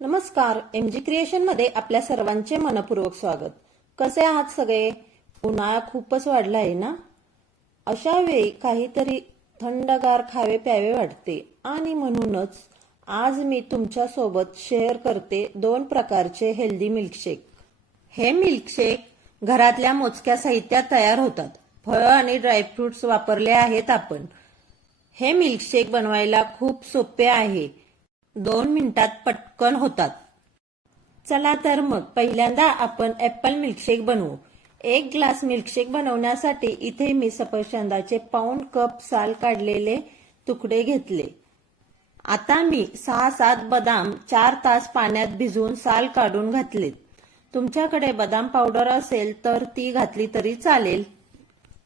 नमस्कार एम जी क्रिएशनमध्ये आपल्या सर्वांचे मनपूर्वक स्वागत. कसे आहात सगळे? उन्हाळा खूपच वाढला आहे ना? अशा वेळी काहीतरी थंडगार खावे प्यावे वाटते आणि म्हणूनच आज मी तुमच्यासोबत शेअर करते दोन प्रकारचे हेल्दी मिल्कशेक हे मिल्कशेक घरातल्या मोजक्या साहित्यात तयार होतात. फळं आणि ड्रायफ्रुट्स वापरले आहेत आपण. हे मिल्कशेक बनवायला खूप सोपे आहे. दोन मिनिटात पटकन होतात. चला तर मग पहिल्यांदा आपण ऍपल मिल्कशेक बनवू. एक ग्लास मिल्कशेक बनवण्यासाठी इथे मी सफरचंदाचे पाऊंड कप साल काढलेले तुकडे घेतले. आता मी सहा सात बदाम चार तास पाण्यात भिजवून साल काढून घातलेत. तुमच्याकडे बदाम पावडर असेल तर ती घातली तरी चालेल.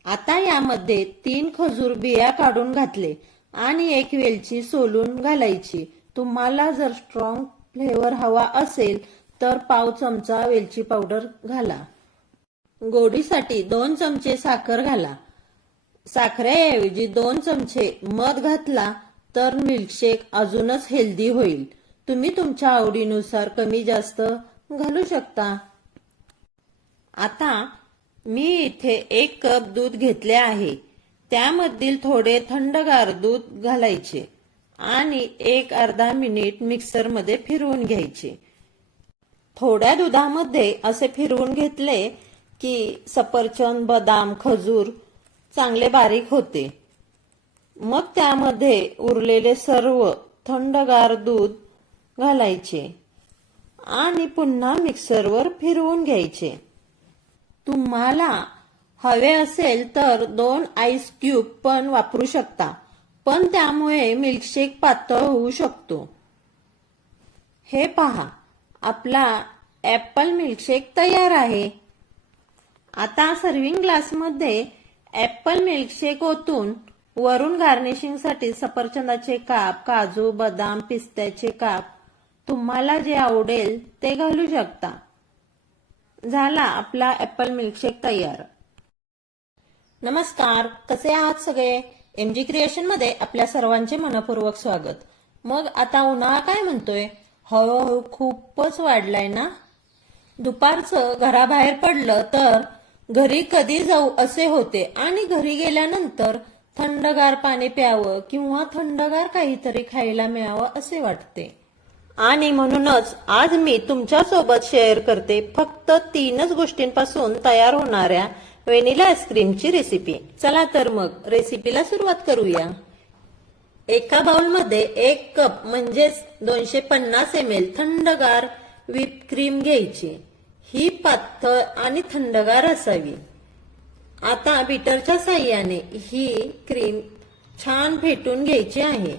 आता यामध्ये तीन खजूर बिया काढून घातले आणि एक वेलची सोलून घालायची. तुम्हाला जर स्ट्रॉंग फ्लेवर हवा असेल तर पाव चमचा वेलची पावडर घाला. गोडीसाठी दोन चमचे साखर घाला. साखरेऐवजी दोन चमचे मध घातला तर मिल्कशेक अजूनच हेल्दी होईल. तुम्ही तुमच्या आवडीनुसार कमी जास्त घालू शकता. आता मी इथे एक कप दूध घेतले आहे. त्यामधील थोडे थंडगार दूध घालायचे आणि एक अर्धा मिनिट मिक्सरमध्ये फिरवून घ्यायचे. थोड्या दुधामध्ये असे फिरवून घेतले की सफरचंद बदाम खजूर चांगले बारीक होते. मग त्यामध्ये उरलेले सर्व थंडगार दूध घालायचे आणि पुन्हा मिक्सरवर फिरवून घ्यायचे. तुम्हाला हवे असेल तर दोन आईस क्यूब पण वापरू शकता. पण त्यामुळे मिल्कशेक पातळ होऊ शकतो. हे पहा. आपला ॲपल मिल्कशेक तयार आहे. आता सर्विंग ग्लासमध्ये ॲपल मिल्कशेक ओतून वरून गार्निशिंगसाठी सफरचंदाचे काप काजू बदाम पिस्त्याचे काप तुम्हाला जे आवडेल ते घालू शकता. झाला आपला ऍपल मिल्कशेक तयार. नमस्कार कसे आहात सगळे? एमजी क्रिएशनमध्ये आपल्या सर्वांचे मनपूर्वक स्वागत. मग आता उन्हाळा काय म्हणतोय? हळूहळू खूपच वाढलाय ना? दुपारचं घराबाहेर पडलं तर घरी कधी जाऊ असे होते आणि घरी गेल्यानंतर थंडगार पाणी प्यावं किंवा थंडगार काहीतरी खायला मिळावं असे वाटते. आणि म्हणूनच आज मी तुमच्यासोबत शेअर करते फक्त तीनच गोष्टींपासून तयार होणाऱ्या व्हॅनिला आईस्क्रीमची रेसिपी चला तर मग रेसिपीला सुरुवात करूया. एका बाउलमध्ये एक कप म्हणजेच दोनशे पन्नास एम एल थंडगार व्हिप क्रीम घ्यायची. ही पातळ आणि थंडगार असावी. आता बीटरच्या साह्याने ही क्रीम छान फेटून घ्यायची आहे.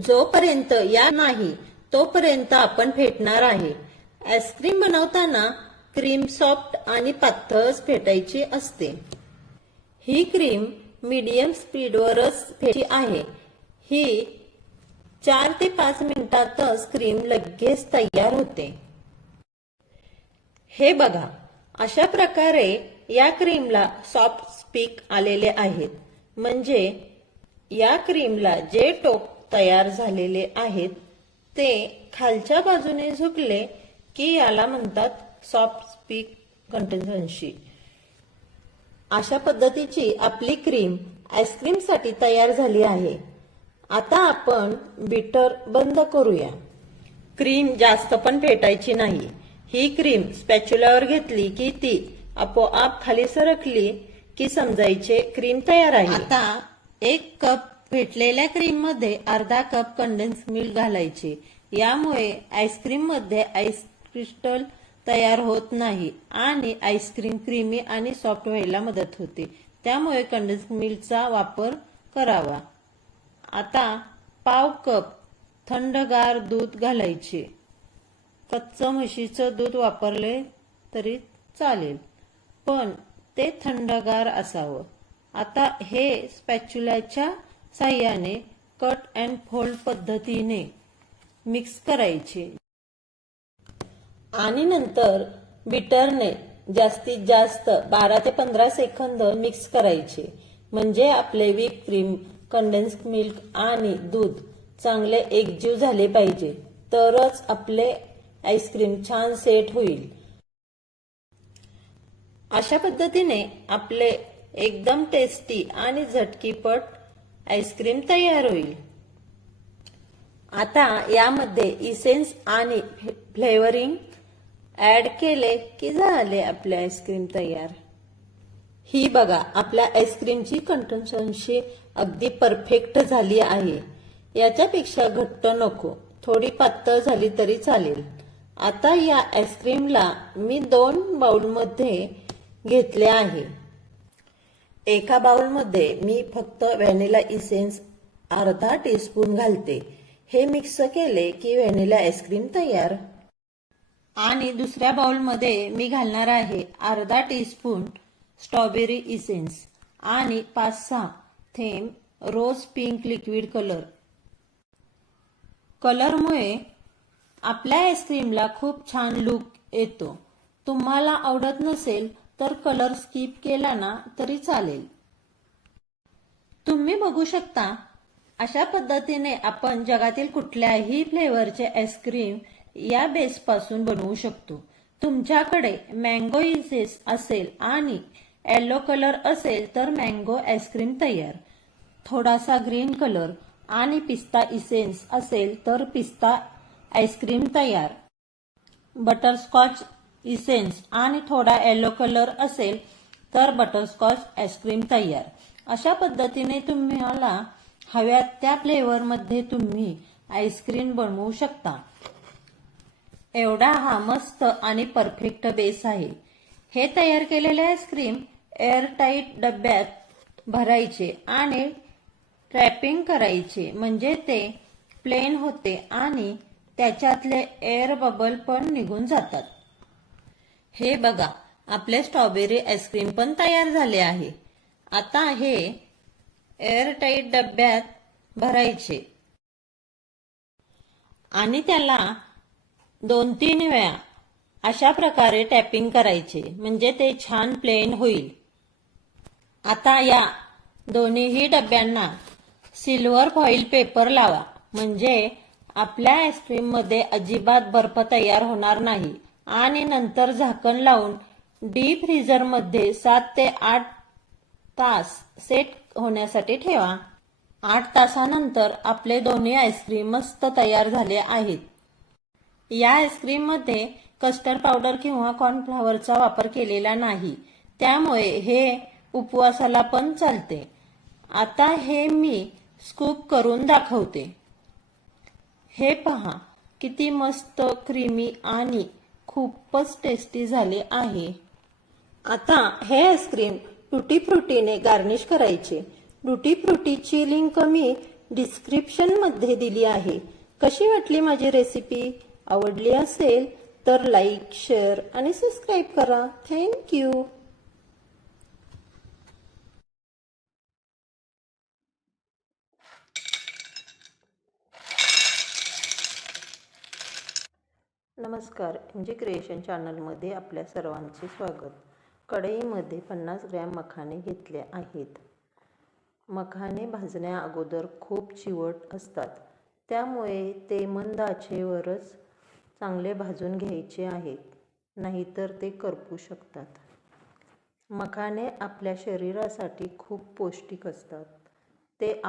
जोपर्यंत या नाही तोपर्यंत आपण फेटणार आहे. आईस्क्रीम बनवताना क्रीम सॉफ्ट आणि पातळच फेटायची असते. ही क्रीम मीडियम स्पीडवरच फेटी आहे. ही चार ते पाच मिनिटातच क्रीम लगेच तयार होते. हे बघा अशा प्रकारे या क्रीमला सॉफ्ट स्पीक आलेले आहेत. म्हणजे या क्रीमला जे टोक तयार झालेले आहेत ते खालच्या बाजूने झुकले की याला म्हणतात सॉफ्ट स्पीक कंटेन्सन्सी अशा पद्धतीची आपली क्रीम आईस्क्रीमसाठी तयार झाली आहे. आता आपण बीटर बंद करूया. क्रीम जास्त पण फेटायची नाही. ही क्रीम स्पॅच्युलावर घेतली की ती आपोआप खाली सरकली की समजायचे क्रीम तयार आहे. आता एक कप फेटलेल्या क्रीममध्ये अर्धा कप कंडेन्स मिल्क घालायचे. यामुळे आईस्क्रीममध्ये आईस क्रिस्टल तयार होत नाही आणि आईस्क्रीम क्रीमी आणि सॉफ्ट व्हायला मदत होते. त्यामुळे कंडेन्स मिल्कचा वापर करावा. आता पाव कप थंडगार दूध घालायचे. कच्चं म्हशीचं दूध वापरले तरी चालेल पण ते थंडगार असावं. आता हे स्पॅच्युलाच्या साह्याने कट अँड फोल्ड पद्धतीने मिक्स करायचे. आणि नंतर बिटरने जास्तीत जास्त बारा ते पंधरा सेकंद मिक्स करायचे. म्हणजे आपले व्हीप क्रीम कंडेन्स मिल्क आणि दूध चांगले एकजीव झाले पाहिजे. तरच आपले आईस्क्रीम छान सेट होईल. अशा पद्धतीने आपले एकदम टेस्टी आणि झटकीपट आईस्क्रीम तयार होईल. आता यामध्ये इसेन्स आणि फ्लेवरिंग ऍड केले की झाले आपले आईस्क्रीम तयार. ही बघा आपल्या आईस्क्रीमची कंटन्सन्सी अगदी परफेक्ट झाली आहे. याच्यापेक्षा घट्ट नको थोडी पातळ झाली तरी चालेल. आता या आईस्क्रीमला मी दोन बाउलमध्ये घेतले आहे. एका बाउलमध्ये मी फक्त व्हॅनिला इसेन्स अर्धा टीस्पून घालते. हे मिक्स केले की व्हॅनिला आईस्क्रीम तयार. आणि दुसऱ्या बाउलमध्ये मी घालणार आहे अर्धा टीस्पून स्ट्रॉबेरी इसेन्स आणि पाच सहा थेंब रोज पिंक लिक्विड कलर. कलरमुळे आपल्या आईस्क्रीमला खूप छान लुक येतो. तुम्हाला आवडत नसेल तर कलर स्किप केला ना तरी चालेल. तुम्ही बघू शकता अशा पद्धतीने आपण जगातील कुठल्याही फ्लेवरचे आईस्क्रीम या बेसपासून बनवू शकतो. तुमच्याकडे मँगो इसेस असेल आणि येलो कलर असेल तर मँगो आईस्क्रीम तयार. थोडासा ग्रीन कलर आणि पिस्ता इसेन्स असेल तर पिस्ता आईस्क्रीम तयार. बटरस्कॉच इसेन्स आणि थोडा येलो कलर असेल तर बटरस्कॉच आईस्क्रीम तयार. अशा पद्धतीने तुम्हाला हव्या त्या फ्लेवरमध्ये तुम्ही आईस्क्रीम बनवू शकता. एवढा हा मस्त आणि परफेक्ट बेस आहे. हे तयार केलेले आईस्क्रीम एअरटाईट डब्यात भरायचे आणि ट्रॅपिंग करायचे. म्हणजे ते प्लेन होते आणि त्याच्यातले एअर बबल पण निघून जातात. हे बघा आपले स्ट्रॉबेरी आईस्क्रीम पण तयार झाले आहे. आता हे एअरटाईट डब्यात भरायचे. आणि त्याला दोन तीन वेळा अशा प्रकारे टॅपिंग करायचे म्हणजे ते छान प्लेन होईल. आता या दोन्हीही डब्यांना सिल्वर फॉईल पेपर लावा म्हणजे आपल्या आईस्क्रीममध्ये अजिबात बर्फ तयार होणार नाही. आणि नंतर झाकण लावून डीप फ्रीझरमध्ये सात ते आठ तास सेट होण्यासाठी ठेवा. आठ तासानंतर आपले दोन्ही आईस्क्रीम मस्त तयार झाले आहेत. या आईस्क्रीममध्ये कस्टर्ड पावडर किंवा कॉर्नफ्लॉवरचा वापर केलेला नाही. त्यामुळे हे उपवासाला पण चालते. आता हे मी स्कूप करून दाखवते. हे पहा किती मस्त क्रीमी आणि खूपच टेस्टी झाले आहे. आता हे आईस्क्रीम टुटी फ्रुटीने गार्निश करायचे. टुटी फ्रुटीची लिंक मी डिस्क्रिप्शनमध्ये दिली आहे. कशी वाटली माझी रेसिपी आवडली असेल तर लाईक शेअर आणि सबस्क्राईब करा. थँक्यू नमस्कार. एम जी क्रिएशन चॅनलमध्ये आपल्या सर्वांचे स्वागत. कढईमध्ये पन्नास ग्रॅम मखाने घेतले आहेत. मखाने भाजण्या अगोदर खूप चिवट असतात. त्यामुळे ते मंद आचेवरच चांगले भाजून घ्यायचे आहेत. नाहीतर ते करपू शकतात. मखाने आपल्या शरीरासाठी खूप पौष्टिक असतात. ते